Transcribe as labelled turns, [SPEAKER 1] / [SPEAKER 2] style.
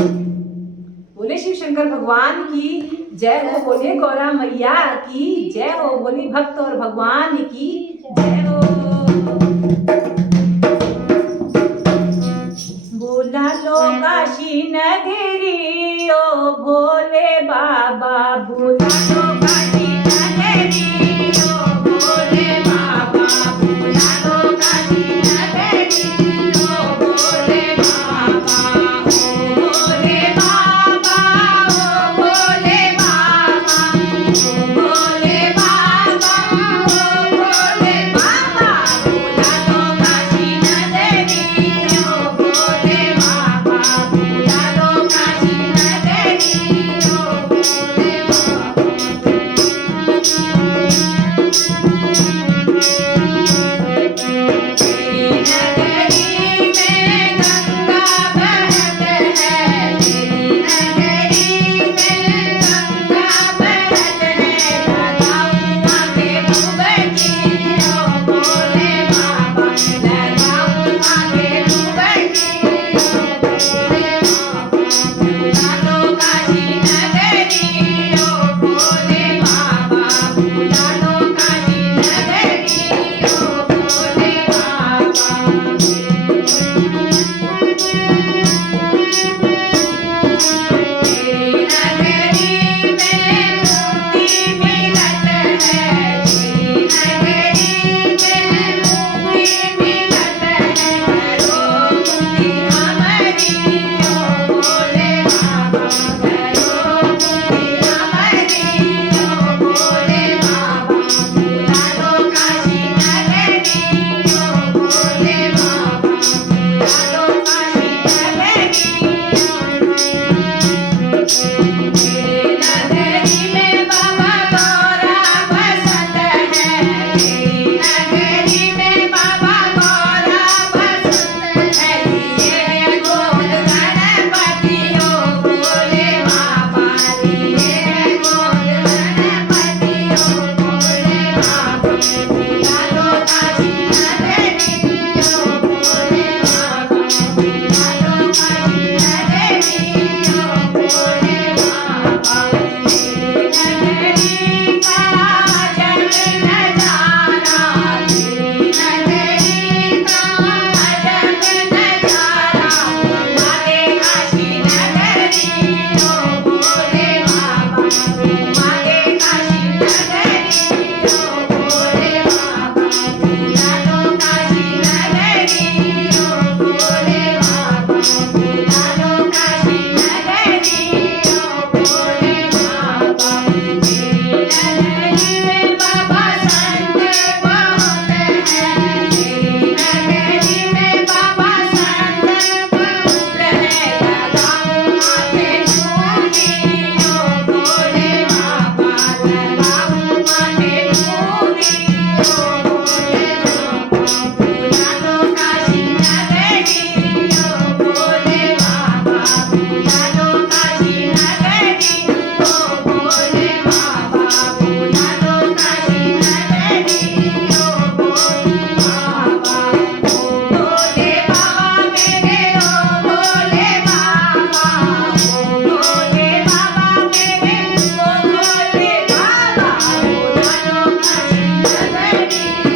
[SPEAKER 1] बोले शिव शंकर भगवान की, जय हो बोले गौरा मैया की, जय हो बोले भक्त और भगवान की, जय हो। बोला लो काशी नगरी, ओ भोले बाबा भोले I'm ready.